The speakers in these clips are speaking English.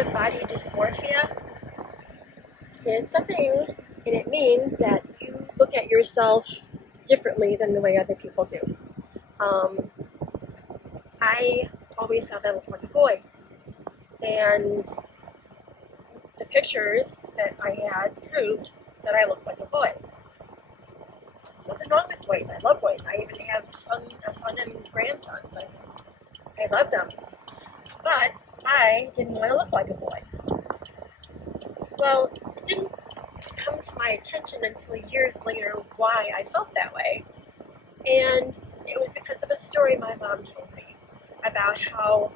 of body dysmorphia? It's something, and it means that you look at yourself differently than the way other people do. I always thought I looked like a boy, and the pictures that I had proved that I looked like a boy. Nothing wrong with boys. I love boys. I even have a son and grandsons, and I love them. But I didn't want to look like a boy. Well, it didn't come to my attention until years later why I felt that way. And it was because of a story my mom told me about how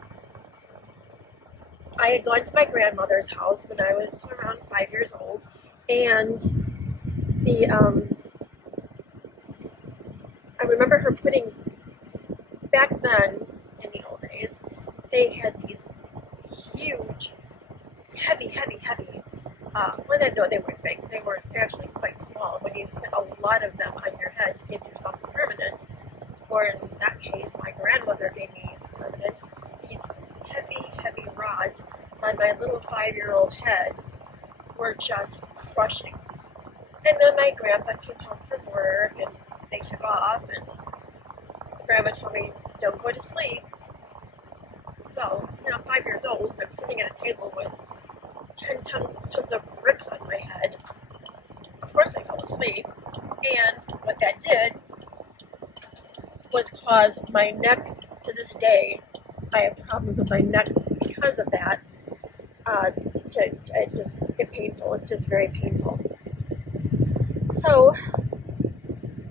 I had gone to my grandmother's house when I was around 5 years old, and I remember her putting, back then, in the old days, they had these huge, heavy, well, no, they weren't big. They were actually quite small. When you put a lot of them on your head to give yourself a permanent, or in that case, my grandmother gave me the permanent, these heavy rods on my little 5-year-old head were just crushing. And then my grandpa came home from work, and they took off, and Grandma told me, don't go to sleep. Well, I'm 5 years old, and I'm sitting at a table with 10 tons of bricks on my head. Of course I fell asleep, and what that did was cause my neck, to this day, I have problems with my neck because of that. It's painful. It's just very painful. So,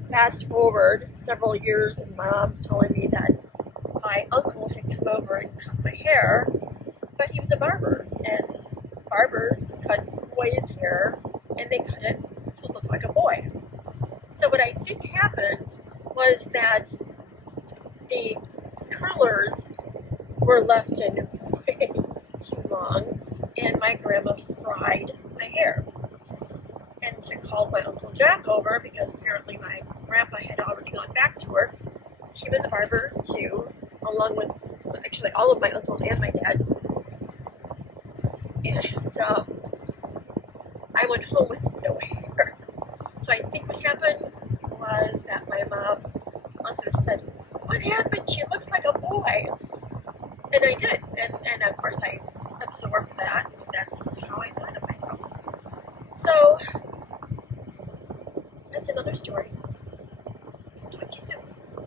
fast forward several years, and my mom's telling me that my uncle had come over and cut my hair, but he was a barber, and barbers cut boys' hair, and they cut it to look like a boy. So what I think happened was that the curlers were left in way too long, and my grandma fried my hair. And she called my Uncle Jack over, because apparently my grandpa had already gone back to work. He was a barber too, along with actually all of my uncles and my dad. And I went home with no hair. So I think what happened was that my mom must have said, what happened? She looks like a boy. And I did. And of course I absorbed that, and that's how I thought of myself. So that's another story. Talk to you soon.